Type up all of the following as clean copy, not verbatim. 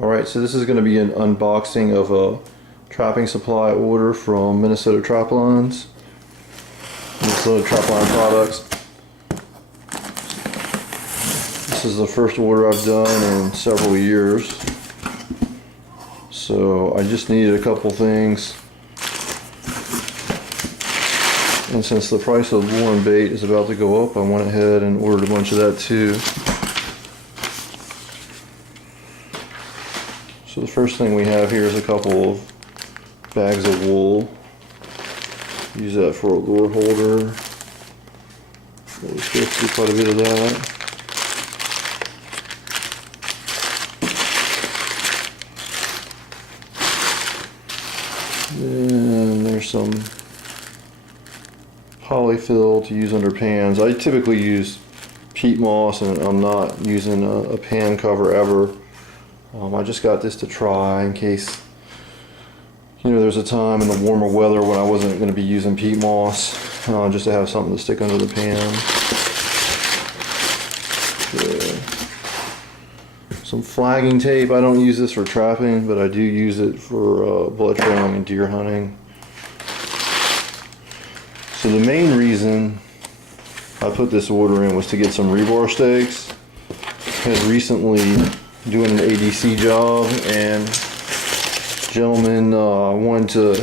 Alright, so this is going to be an unboxing of a trapping supply order from Minnesota Traplines. Minnesota Trapline products. This is the first order I've done in several years. So I just needed a couple things. And since the price of lure and bait is about to go up, I went ahead and ordered a bunch of that too. So the first thing we have here is a couple of bags of wool. Use that for a lure holder. We're supposed to do quite a bit of that. Then there's some polyfill to use under pans. I typically use peat moss, and I'm not using a pan cover ever. I just got this to try in case, there's a time in the warmer weather when I wasn't going to be using peat moss, just to have something to stick under the pan. Okay. Some flagging tape. I don't use this for trapping, but I do use it for blood trailing and deer hunting. So the main reason I put this order in was to get some rebar stakes. I had recently doing an ADC job, and gentlemen wanted to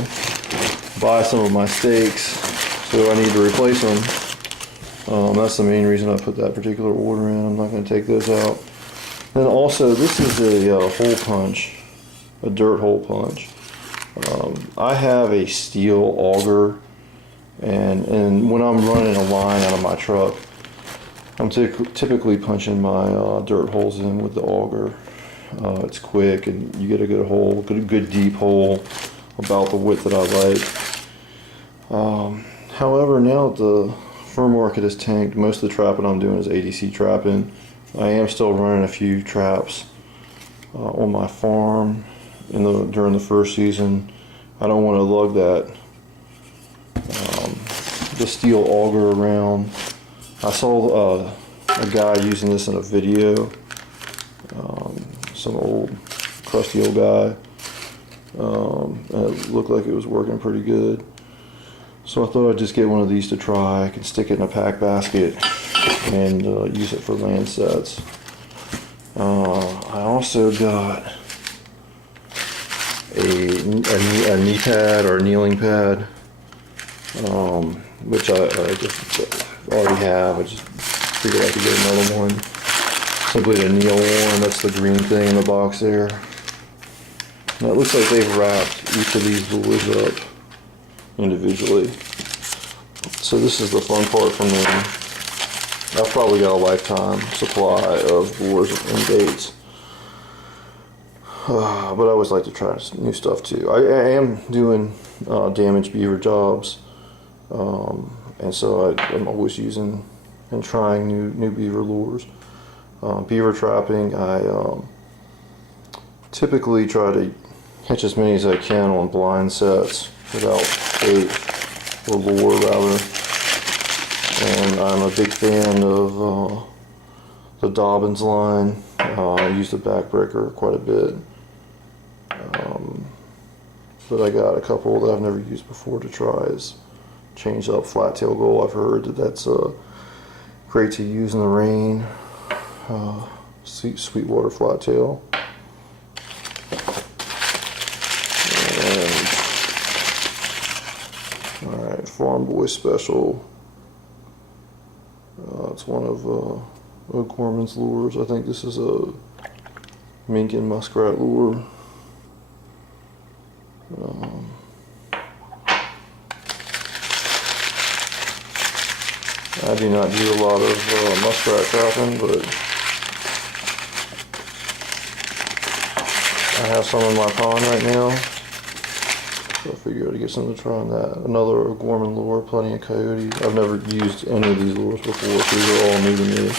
buy some of my stakes, so I need to replace them. That's the main reason I put that particular order in. I'm not going to take those out. Then also, this is a hole punch, a dirt hole punch. I have a steel auger, and when I'm running a line out of my truck, I'm typically punching my dirt holes in with the auger. It's quick and you get a good hole, good deep hole, about the width that I like. However, now that the fur market is tanked, most of the trapping I'm doing is ADC trapping. I am still running a few traps on my farm during the first season. I don't want to lug the steel auger around. I saw a guy using this in a video, some old crusty old guy, and it looked like it was working pretty good. So I thought I'd just get one of these to try. I can stick it in a pack basket and use it for land sets. I also got a knee pad or a kneeling pad, which I just already have. I just figured I could get another one, simply to kneel on. That's the green thing in the box there. Now it looks like they've wrapped each of these lures up individually. So this is the fun part for me. I've probably got a lifetime supply of lures and baits. But I always like to try new stuff too. I am doing damaged beaver jobs, and so I'm always using and trying new beaver lures. Beaver trapping, I typically try to catch as many as I can on blind sets without bait, or lure rather. And I'm a big fan of the Dobbins line. I use the backbreaker quite a bit. But I got a couple that I've never used before to try. Is change up flat tail gull. I've heard that's great to use in the rain. Sweetwater flat tail. Alright, Farm Boy Special. It's one of O'Gorman's lures. I think this is a mink and muskrat lure. I do not do a lot of muskrat trapping, but I have some in my pond right now, so I figured I'd get something to try on that. Another O'Gorman lure, plenty of coyote. I've never used any of these lures before, so these are all new to me.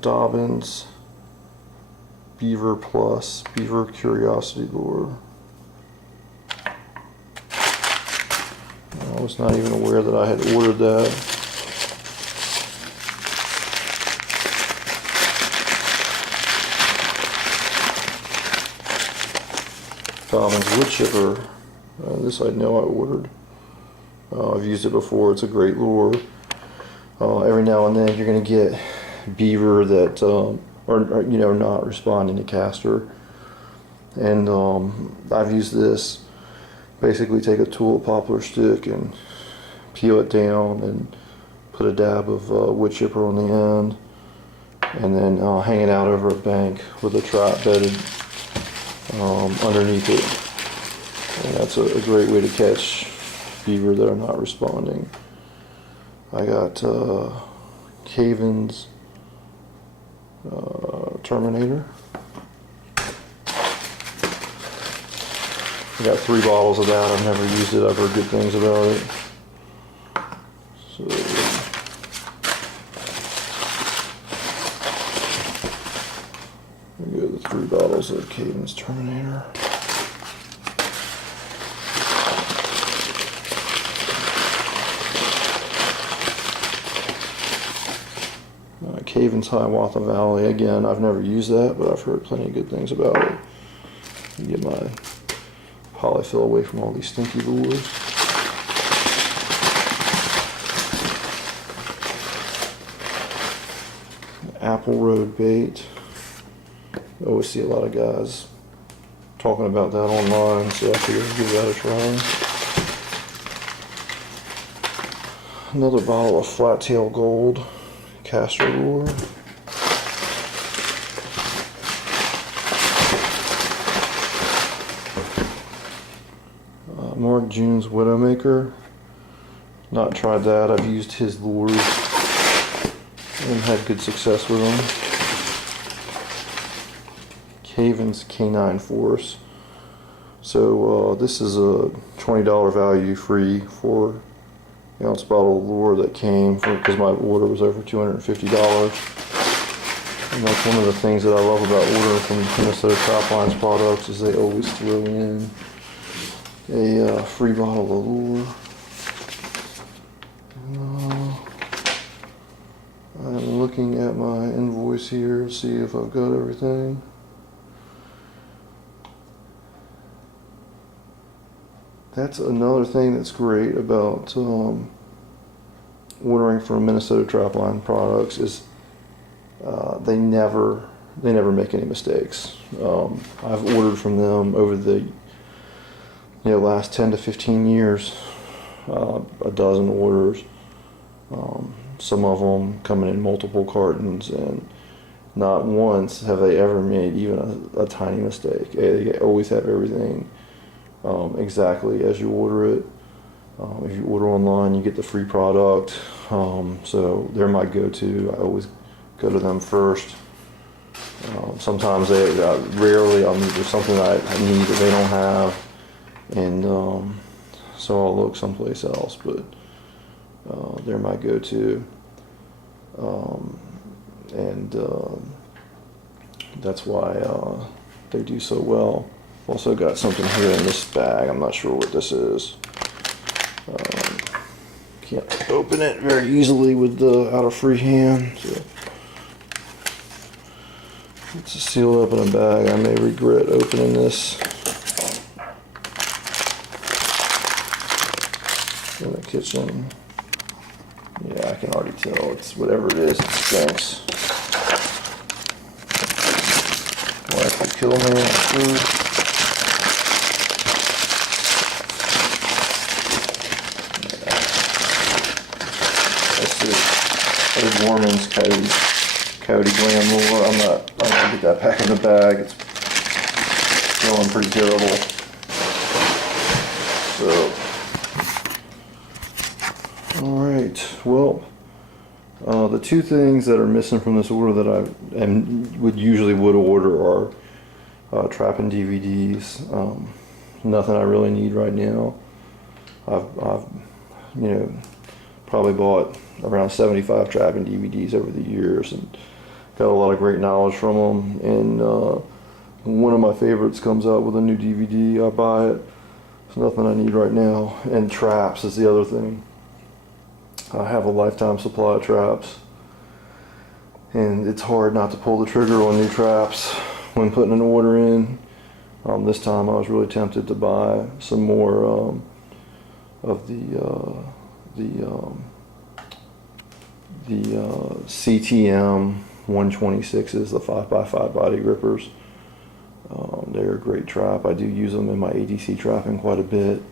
Dobbins Beaver Plus Beaver Curiosity Lure. was not even aware that I had ordered that. Dobbins wood chipper. This I know I ordered. I've used it before. It's a great lure. Every now and then you're going to get beaver that are you know, not responding to caster, and I've used this. Basically, take a tulip poplar stick and peel it down and put a dab of wood chipper on the end, and then hang it out over a bank with a trap bedded underneath it. And that's a great way to catch beaver that are not responding. I got Caven's Terminator. I got 3 bottles of that. I've never used it. I've heard good things about it. So we go the 3 bottles of Caven's Terminator. Caven's Hiawatha Valley. Again, I've never used that, but I've heard plenty of good things about it. Get my polyfill away from all these stinky lures. Apple Road bait. I always see a lot of guys talking about that online, so I figured I'd give that a try. Another bottle of Flat Tail Gold caster lure. Mark June's Widowmaker. Not tried that. I've used his lures and had good success with them. Caven's Canine Force. So this is a $20 value, free 4-ounce bottle of lure that came from, because my order was over $250. And that's one of the things that I love about ordering from Minnesota Traplines products, is they always throw in a free bottle of lure. I'm looking at my invoice here to see if I've got everything. That's another thing that's great about ordering from Minnesota Trapline products, is they never make any mistakes. I've ordered from them over the last 10 to 15 years, a dozen orders. Some of them coming in multiple cartons, and not once have they ever made even a tiny mistake. They always have everything exactly as you order it. If you order online, you get the free product. So they're my go-to. I always go to them first. Sometimes rarely there's something I need that they don't have, and so I'll look someplace else, but they're my go-to. And that's why they do so well. Also got something here in this bag. I'm not sure what this is. Can't open it very easily with out of free hand. So it's sealed up in a bag. I may regret opening this in the kitchen. Yeah, I can already tell. It's whatever it is. It stinks. Wife will kill me on food. Old Mormon's Cody Glam lure. I'm gonna get that back in the bag. It's feeling pretty terrible. So, all right. Well, the 2 things that are missing from this order that I would order are trapping DVDs. Nothing I really need right now. I've probably bought around 75 trapping DVDs over the years and got a lot of great knowledge from them. And one of my favorites comes out with a new DVD, I buy it. It's nothing I need right now. And traps is the other thing. I have a lifetime supply of traps, and it's hard not to pull the trigger on new traps when putting an order in. This time I was really tempted to buy some more of the CTM 126s, the 5x5 body grippers. They're a great trap. I do use them in my ADC trapping quite a bit.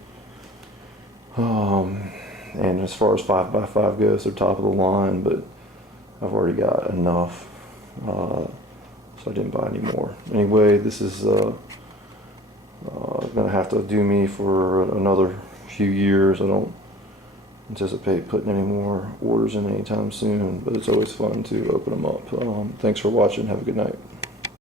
And as far as 5x5 goes, they're top of the line, but I've already got enough, so I didn't buy any more. Anyway, this is gonna have to do me for another few years. I don't anticipate putting any more orders in anytime soon, but it's always fun to open them up. Thanks for watching. Have a good night.